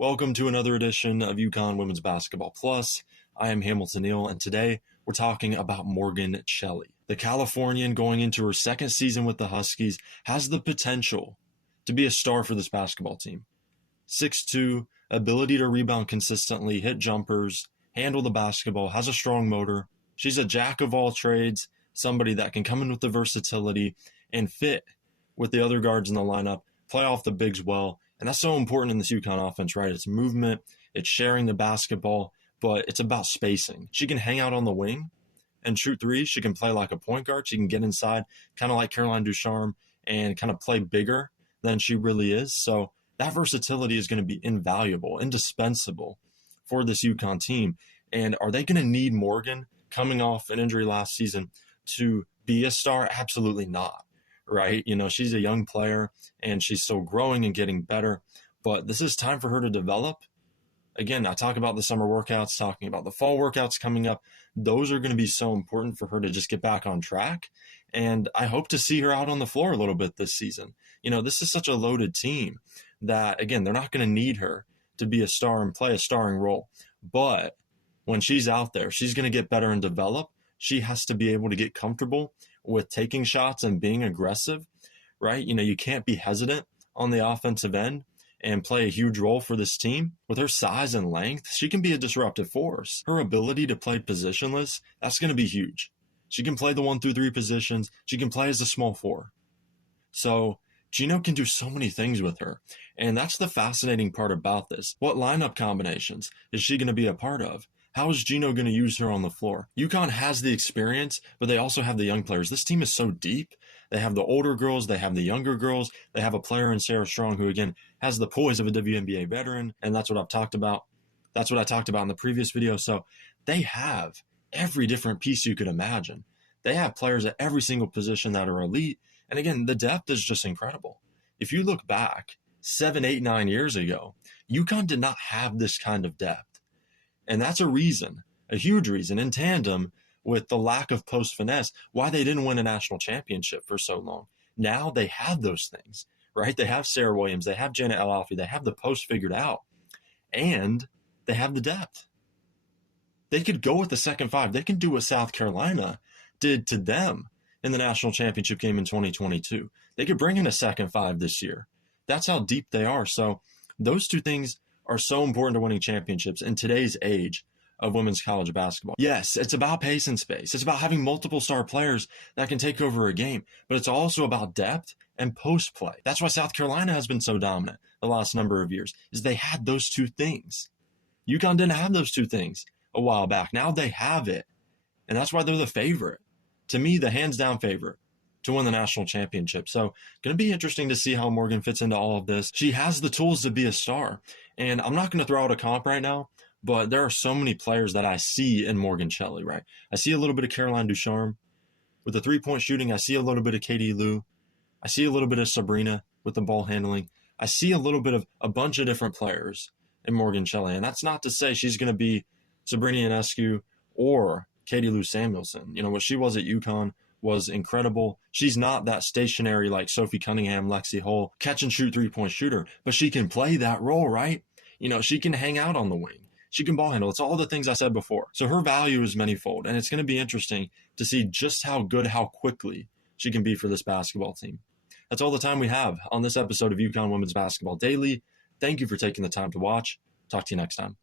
Welcome to another edition of UConn Women's Basketball Plus. I am Hamilton Neal, and today we're talking about Morgan Cheli. The Californian, going into her second season with the Huskies, has the potential to be a star for this basketball team. 6'2", ability to rebound consistently, hit jumpers, handle the basketball, has a strong motor. She's a jack of all trades, somebody that can come in with the versatility and fit with the other guards in the lineup, play off the bigs well. And that's so important in this UConn offense, right? It's movement, it's sharing the basketball, but it's about spacing. She can hang out on the wing and shoot threes. She can play like a point guard. She can get inside, kind of like Caroline Ducharme, and kind of play bigger than she really is. So that versatility is going to be invaluable, indispensable for this UConn team. And are they going to need Morgan coming off an injury last season to be a star? Absolutely not. Right? You know, she's a young player and she's still growing and getting better, but this is time for her to develop. Again, I talk about the summer workouts, talking about the fall workouts coming up. Those are going to be so important for her to just get back on track. And I hope to see her out on the floor a little bit this season. You know, this is such a loaded team that, again, they're not going to need her to be a star and play a starring role. But when she's out there, she's going to get better and develop. She has to be able to get comfortable with taking shots and being aggressive, right? You know, you can't be hesitant on the offensive end and play a huge role for this team. With her size and length, she can be a disruptive force. Her ability to play positionless, that's going to be huge. She can play the 1 through 3 positions. She can play as a small 4. So Gino can do so many things with her. And that's the fascinating part about this. What lineup combinations is she going to be a part of? How is Gino going to use her on the floor? UConn has the experience, but they also have the young players. This team is so deep. They have the older girls. They have the younger girls. They have a player in Sarah Strong who, again, has the poise of a WNBA veteran, and that's what I've talked about. That's what I talked about in the previous video. So they have every different piece you could imagine. They have players at every single position that are elite. And again, the depth is just incredible. If you look back 7, 8, 9 years ago, UConn did not have this kind of depth. And that's a reason, a huge reason, in tandem with the lack of post finesse, why they didn't win a national championship for so long. Now they have those things, right? They have Sarah Williams, they have Janet El-Alfi, they have the post figured out, and they have the depth. They could go with the second 5. They can do what South Carolina did to them in the national championship game in 2022. They could bring in a second 5 this year. That's how deep they are. So those two things are so important to winning championships in today's age of women's college basketball. Yes, it's about pace and space. It's about having multiple star players that can take over a game, but it's also about depth and post play. That's why South Carolina has been so dominant the last number of years, is they had those two things. UConn didn't have those two things a while back. Now they have it, and that's why they're the favorite. To me, the hands down favorite to win the national championship. So going to be interesting to see how Morgan fits into all of this. She has the tools to be a star. And I'm not going to throw out a comp right now, but there are so many players that I see in Morgan Cheli, right? I see a little bit of Caroline Ducharme with the three-point shooting. I see a little bit of Katie Lou. I see a little bit of Sabrina with the ball handling. I see a little bit of a bunch of different players in Morgan Cheli. And that's not to say she's going to be Sabrina Ionescu or Katie Lou Samuelson. You know, what she was at UConn was incredible. She's not that stationary like Sophie Cunningham, Lexi Hull, catch and shoot three-point shooter, but she can play that role, right? You know, she can hang out on the wing. She can ball handle. It's all the things I said before. So her value is manifold, and it's going to be interesting to see just how good, how quickly she can be for this basketball team. That's all the time we have on this episode of UConn Women's Basketball Daily. Thank you for taking the time to watch. Talk to you next time.